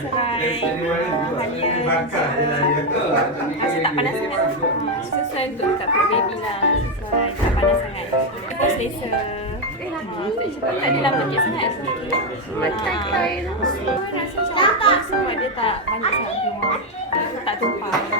serai halia rasa tak panas sangat. Sesuai untuk dekat perut baby lah. Sesuai tak panas sangat. Lepas selesa. Tak cakap tak adalah penyakit sangat. Rasa macam sebab dia tak banyak sangat keluar. Tak tumpah.